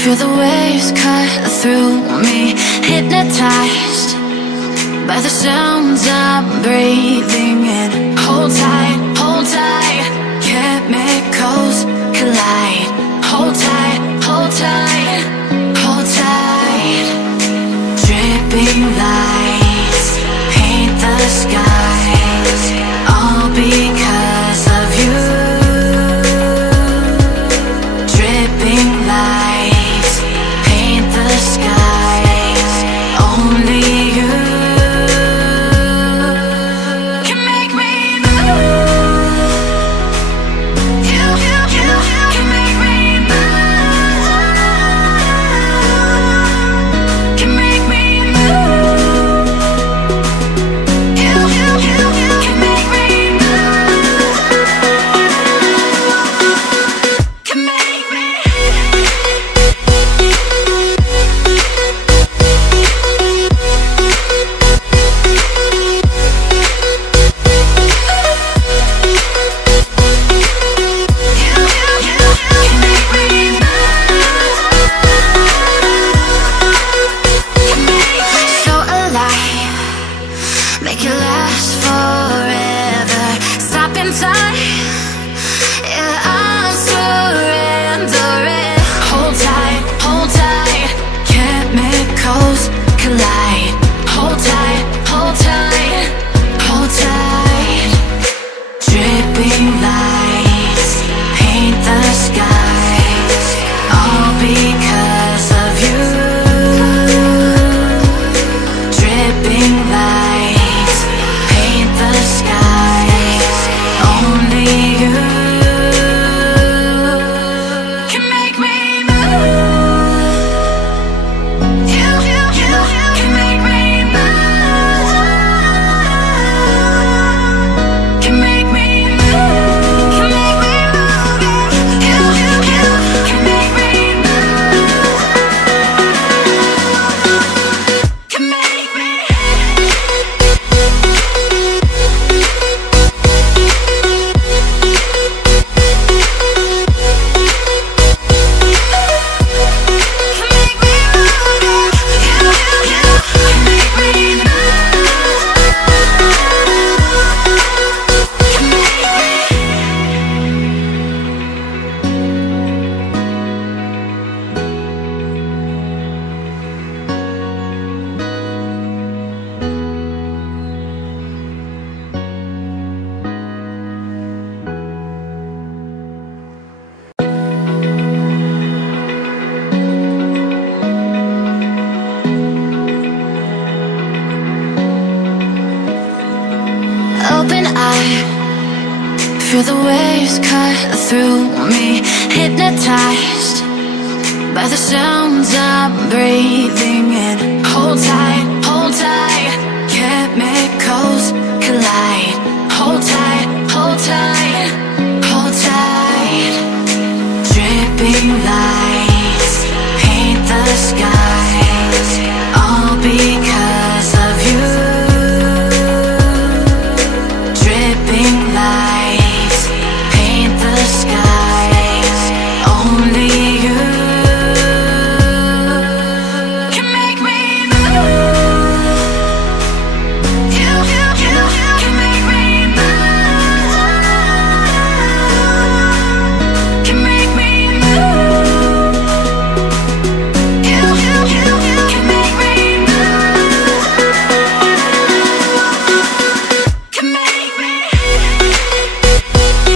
Feel the waves cut through me, hypnotized by the sounds I'm breathing in. Hold tight, chemicals collide. Hold tight, hold tight, hold tight. Dripping lights paint the skies, all because of you. Dripping lights paint the skies, only you can make me move. You can make me move. Can make me move. You can make me move. Can make me. So alive, make it last forever. Stop in time, yeah, I'm surrendering. Hold tight, chemicals collide. Hold tight, hold tight, hold tight. Dripping lights paint the skies, all because of you. Dripping lights paint the skies, only you can make me move. You can make me move. Can make me move. Can make me move. You can make me move. Can make me. Open eye, feel the waves cut through me, hypnotized by the sounds I'm breathing in.